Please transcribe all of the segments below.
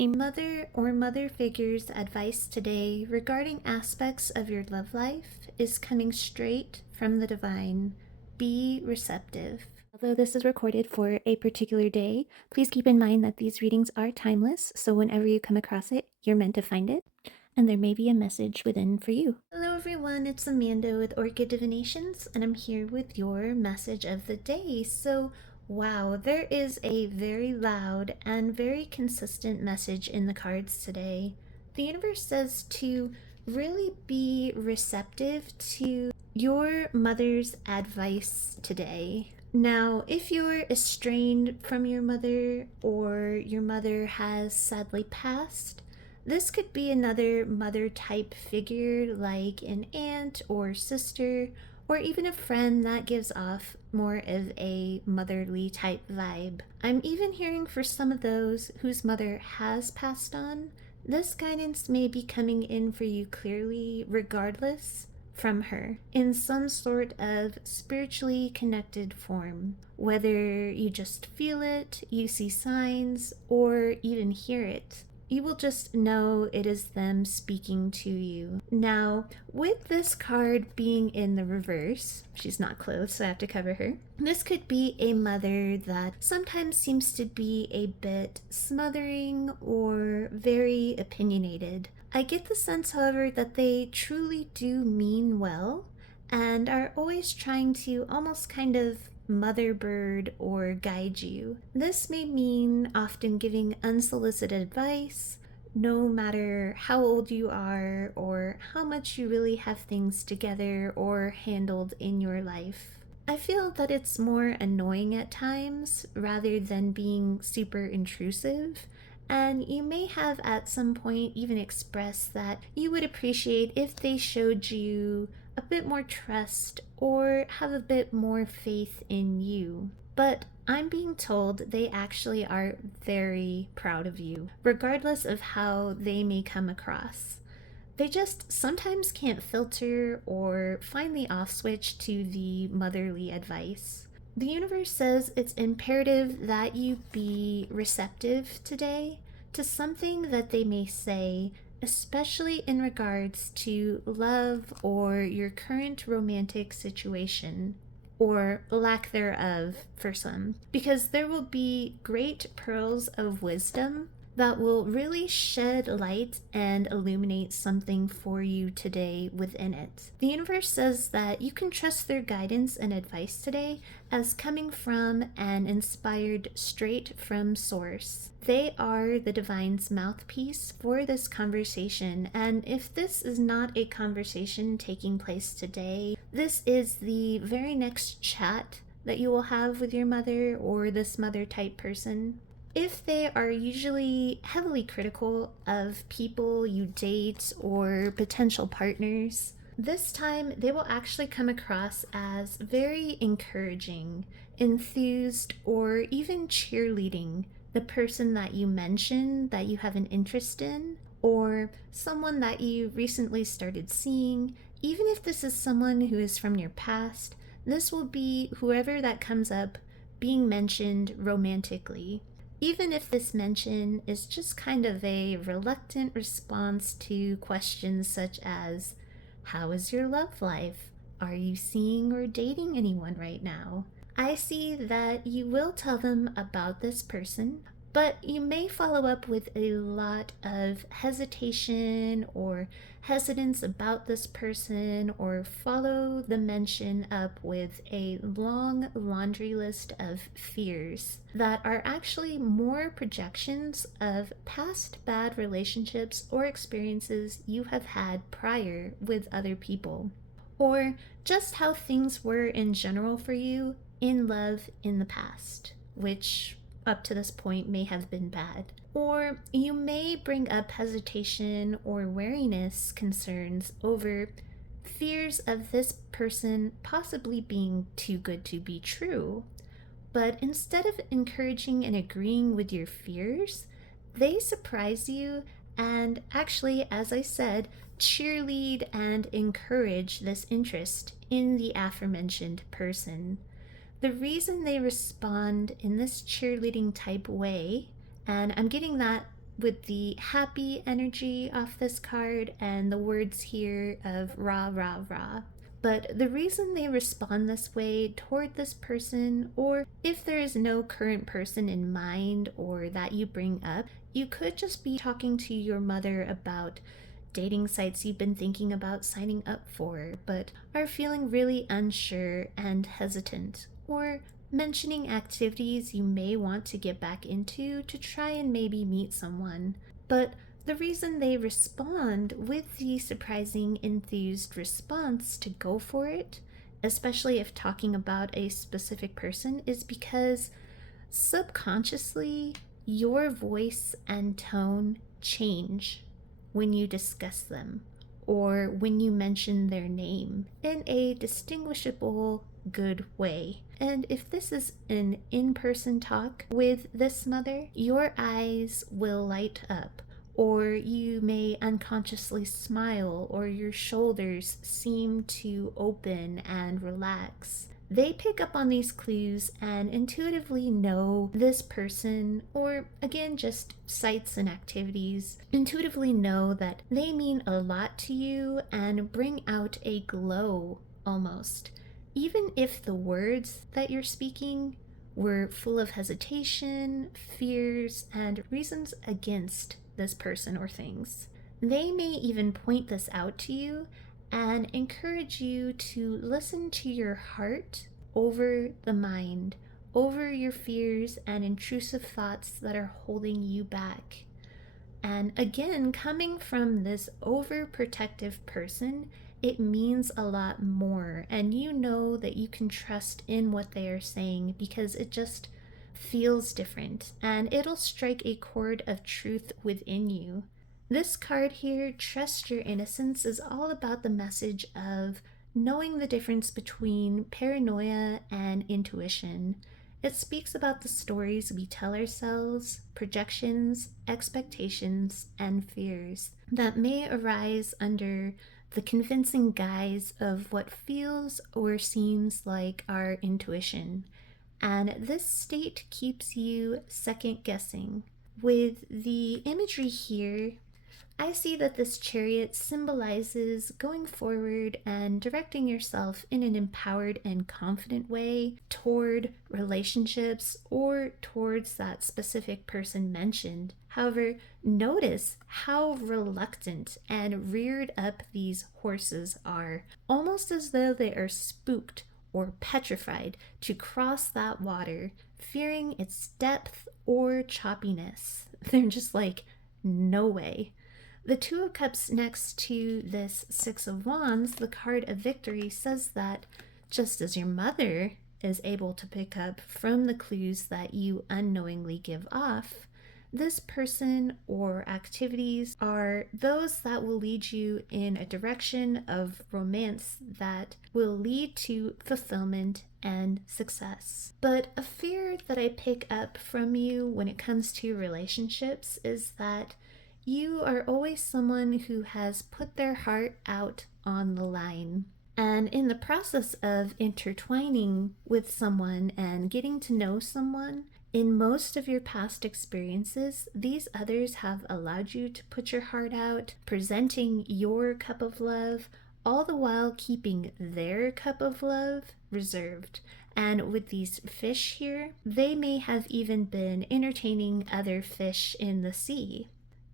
A mother or mother figure's advice today regarding aspects of your love life is coming straight from the divine. Be receptive. Although this is recorded for a particular day, please keep in mind that these readings are timeless, so whenever you come across it, you're meant to find it, and there may be a message within for you. Hello everyone, it's Amanda with Orchid Divinations, and I'm here with your message of the day. So wow, there is a very loud and very consistent message in the cards today. The universe says to really be receptive to your mother's advice today. Now, if you're estranged from your mother or your mother has sadly passed, this could be another mother type figure like an aunt or sister, or even a friend that gives off more of a motherly type vibe. I'm even hearing for some of those whose mother has passed on, this guidance may be coming in for you clearly regardless from her in some sort of spiritually connected form. Whether you just feel it, you see signs, or even hear it, you will just know it is them speaking to you. Now, with this card being in the reverse, she's not clothed, so I have to cover her. This could be a mother that sometimes seems to be a bit smothering or very opinionated. I get the sense, however, that they truly do mean well and are always trying to almost kind of mother bird or guide you. This may mean often giving unsolicited advice, no matter how old you are or how much you really have things together or handled in your life. I feel that it's more annoying at times rather than being super intrusive. And you may have at some point even expressed that you would appreciate if they showed you a bit more trust or have a bit more faith in you. But I'm being told they actually are very proud of you, regardless of how they may come across. They just sometimes can't filter or find the off switch to the motherly advice. The universe says it's imperative that you be receptive today to something that they may say, especially in regards to love or your current romantic situation, or lack thereof for some, because there will be great pearls of wisdom that will really shed light and illuminate something for you today within it. The universe says that you can trust their guidance and advice today as coming from and inspired straight from source. They are the divine's mouthpiece for this conversation, and if this is not a conversation taking place today, this is the very next chat that you will have with your mother or this mother type person. If they are usually heavily critical of people you date or potential partners, this time they will actually come across as very encouraging, enthused, or even cheerleading the person that you mention that you have an interest in, or someone that you recently started seeing. Even if this is someone who is from your past, this will be whoever that comes up being mentioned romantically. Even if this mention is just kind of a reluctant response to questions such as, how is your love life? Are you seeing or dating anyone right now? I see that you will tell them about this person, but you may follow up with a lot of hesitation or hesitance about this person, or follow the mention up with a long laundry list of fears that are actually more projections of past bad relationships or experiences you have had prior with other people, or just how things were in general for you in love in the past, which up to this point may have been bad. Or you may bring up hesitation or wariness concerns over fears of this person possibly being too good to be true. But instead of encouraging and agreeing with your fears, they surprise you and actually, as I said, cheerlead and encourage this interest in the aforementioned person. The reason they respond in this cheerleading type way, and I'm getting that with the happy energy off this card and the words here of rah, rah, rah. But the reason they respond this way toward this person, or if there is no current person in mind or that you bring up, you could just be talking to your mother about dating sites you've been thinking about signing up for, but are feeling really unsure and hesitant, or mentioning activities you may want to get back into to try and maybe meet someone. But the reason they respond with the surprising enthused response to go for it, especially if talking about a specific person, is because subconsciously your voice and tone change when you discuss them or when you mention their name in a distinguishable, good way. And if this is an in-person talk with this mother, your eyes will light up, or you may unconsciously smile, or your shoulders seem to open and relax. They pick up on these clues and intuitively know this person, or again, just sights and activities, intuitively know that they mean a lot to you and bring out a glow almost. Even if the words that you're speaking were full of hesitation, fears, and reasons against this person or things. They may even point this out to you and encourage you to listen to your heart over the mind, over your fears and intrusive thoughts that are holding you back. And again, coming from this overprotective person, it means a lot more. And you know that you can trust in what they are saying because it just feels different and it'll strike a chord of truth within you. This card here, Trust Your Innocence, is all about the message of knowing the difference between paranoia and intuition. It speaks about the stories we tell ourselves, projections, expectations, and fears that may arise under the convincing guise of what feels or seems like our intuition. And this state keeps you second guessing. With the imagery here, I see that this chariot symbolizes going forward and directing yourself in an empowered and confident way toward relationships or towards that specific person mentioned. However, notice how reluctant and reared up these horses are, almost as though they are spooked or petrified to cross that water, fearing its depth or choppiness. They're just like, no way. The Two of Cups next to this Six of Wands, the card of victory, says that just as your mother is able to pick up from the clues that you unknowingly give off, this person or activities are those that will lead you in a direction of romance that will lead to fulfillment and success. But a fear that I pick up from you when it comes to relationships is that you are always someone who has put their heart out on the line. And in the process of intertwining with someone and getting to know someone, in most of your past experiences, these others have allowed you to put your heart out, presenting your cup of love, all the while keeping their cup of love reserved. And with these fish here, they may have even been entertaining other fish in the sea.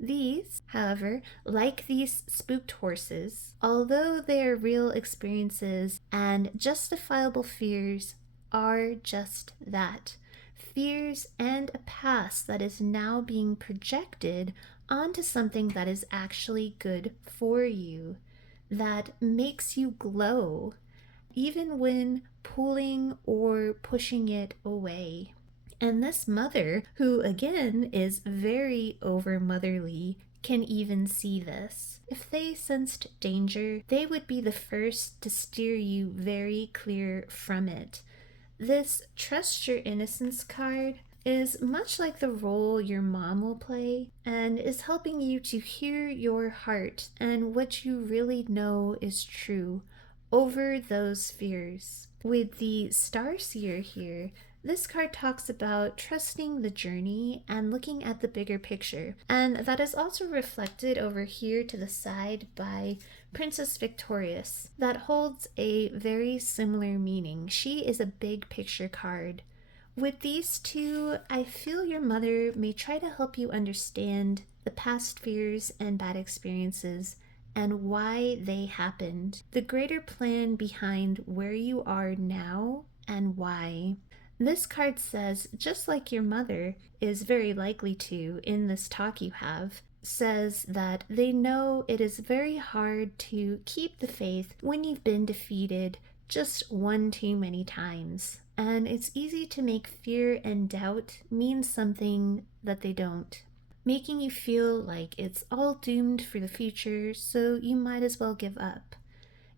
These, however, like these spooked horses, although they are real experiences and justifiable fears, are just that. Fears and a past that is now being projected onto something that is actually good for you, that makes you glow, even when pulling or pushing it away. And this mother, who again is very over-motherly, can even see this. If they sensed danger, they would be the first to steer you very clear from it. This Trust Your Innocence card is much like the role your mom will play and is helping you to hear your heart and what you really know is true over those fears. With the Starseer here, This card talks about trusting the journey and looking at the bigger picture. And that is also reflected over here to the side by Princess Victorious. That holds a very similar meaning. She is a big picture card. With these two, I feel your mother may try to help you understand the past fears and bad experiences and why they happened, the greater plan behind where you are now and why. This card says, just like your mother is very likely to in this talk you have, says that they know it is very hard to keep the faith when you've been defeated just one too many times. And it's easy to make fear and doubt mean something that they don't, making you feel like it's all doomed for the future, so you might as well give up.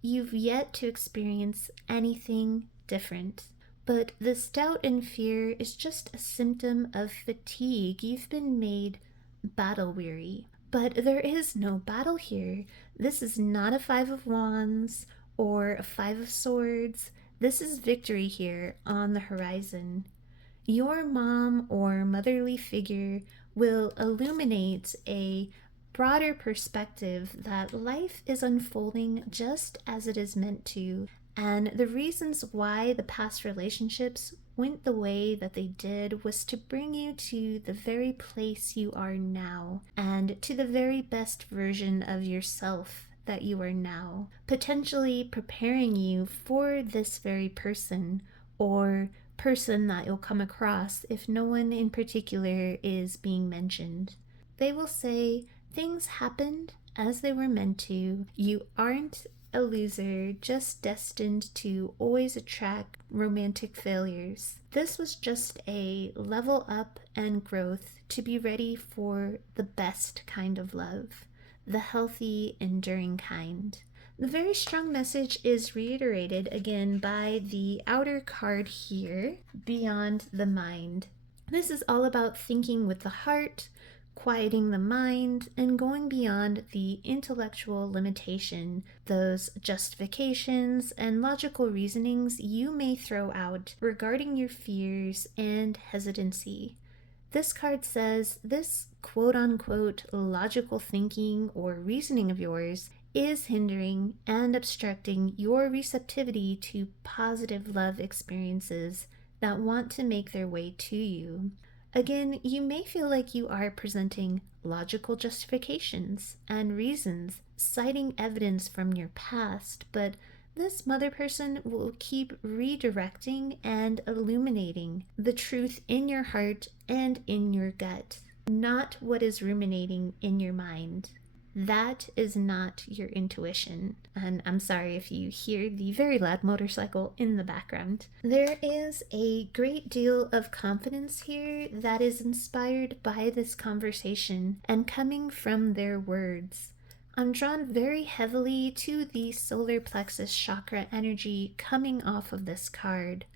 You've yet to experience anything different. But this doubt and fear is just a symptom of fatigue. You've been made battle weary. But there is no battle here. This is not a Five of Wands or a Five of Swords. This is victory here on the horizon. Your mom or motherly figure will illuminate a broader perspective that life is unfolding just as it is meant to, and the reasons why the past relationships went the way that they did was to bring you to the very place you are now and to the very best version of yourself that you are now, potentially preparing you for this very person or person that you'll come across if no one in particular is being mentioned. They will say things happened as they were meant to. You aren't a loser just destined to always attract romantic failures. This was just a level up and growth to be ready for the best kind of love, the healthy, enduring kind. The very strong message is reiterated again by the outer card here, Beyond the Mind. This is all about thinking with the heart, quieting the mind, and going beyond the intellectual limitation, those justifications and logical reasonings you may throw out regarding your fears and hesitancy. This card says this quote-unquote logical thinking or reasoning of yours is hindering and obstructing your receptivity to positive love experiences that want to make their way to you. Again, you may feel like you are presenting logical justifications and reasons, citing evidence from your past, but this mother person will keep redirecting and illuminating the truth in your heart and in your gut, not what is ruminating in your mind. That is not your intuition. And I'm sorry if you hear the very loud motorcycle in the background. There is a great deal of confidence here that is inspired by this conversation and coming from their words. I'm drawn very heavily to the solar plexus chakra energy coming off of this card.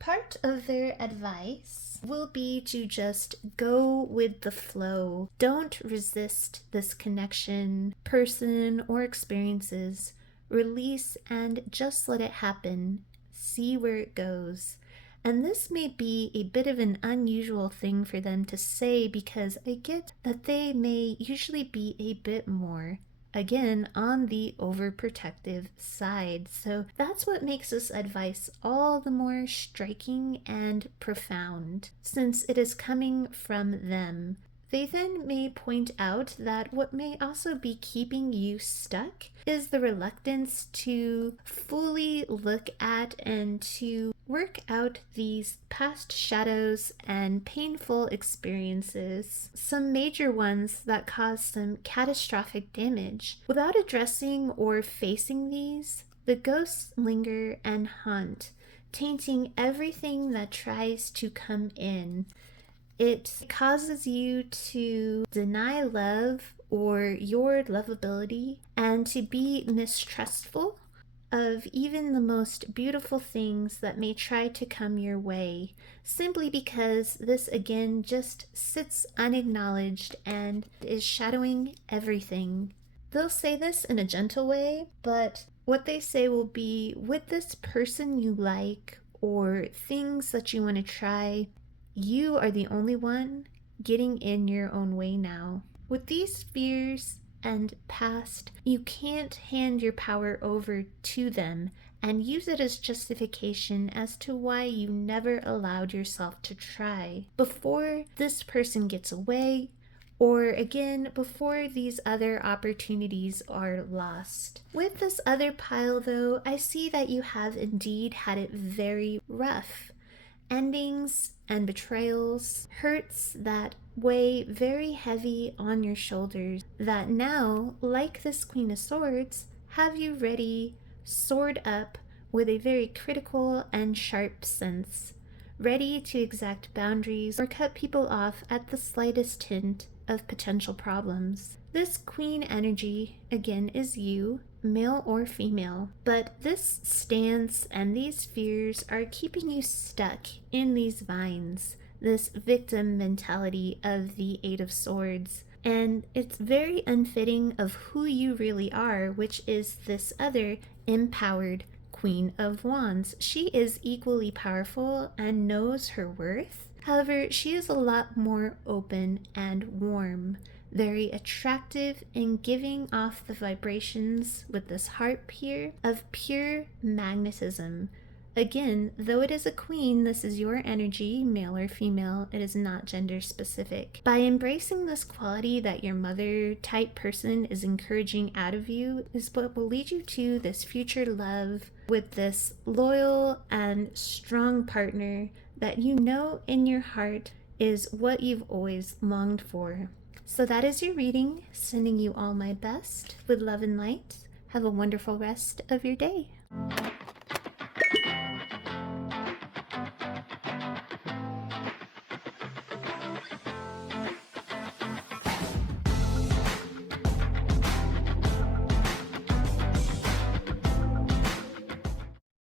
Part of their advice will be to just go with the flow. Don't resist this connection, person, or experiences. Release and just let it happen. See where it goes. And this may be a bit of an unusual thing for them to say because I get that they may usually be a bit more, again, on the overprotective side. So that's what makes this advice all the more striking and profound, since it is coming from them. They then may point out that what may also be keeping you stuck is the reluctance to fully look at and to work out these past shadows and painful experiences, some major ones that cause some catastrophic damage. Without addressing or facing these, the ghosts linger and haunt, tainting everything that tries to come in. It causes you to deny love or your lovability and to be mistrustful of even the most beautiful things that may try to come your way, simply because this again just sits unacknowledged and is shadowing everything. They'll say this in a gentle way, but what they say will be, with this person you like or things that you want to try, you are the only one getting in your own way now. With these fears and past, you can't hand your power over to them and use it as justification as to why you never allowed yourself to try before this person gets away, or again, before these other opportunities are lost. With this other pile, though, I see that you have indeed had it very rough. Endings and betrayals, hurts that weigh very heavy on your shoulders, that now, like this Queen of Swords, have you ready, sword up, with a very critical and sharp sense, ready to exact boundaries or cut people off at the slightest hint of potential problems. This Queen energy, again, is you, male or female, but this stance and these fears are keeping you stuck in these vines, this victim mentality of the Eight of Swords. And it's very unfitting of who you really are, which is this other empowered Queen of Wands. She is equally powerful and knows her worth. However, she is a lot more open and warm, very attractive in giving off the vibrations with this harp here of pure magnetism. Again, though it is a queen, this is your energy, male or female, it is not gender specific. By embracing this quality that your mother type person is encouraging out of you is what will lead you to this future love with this loyal and strong partner that you know in your heart is what you've always longed for. So that is your reading, sending you all my best with love and light. Have a wonderful rest of your day.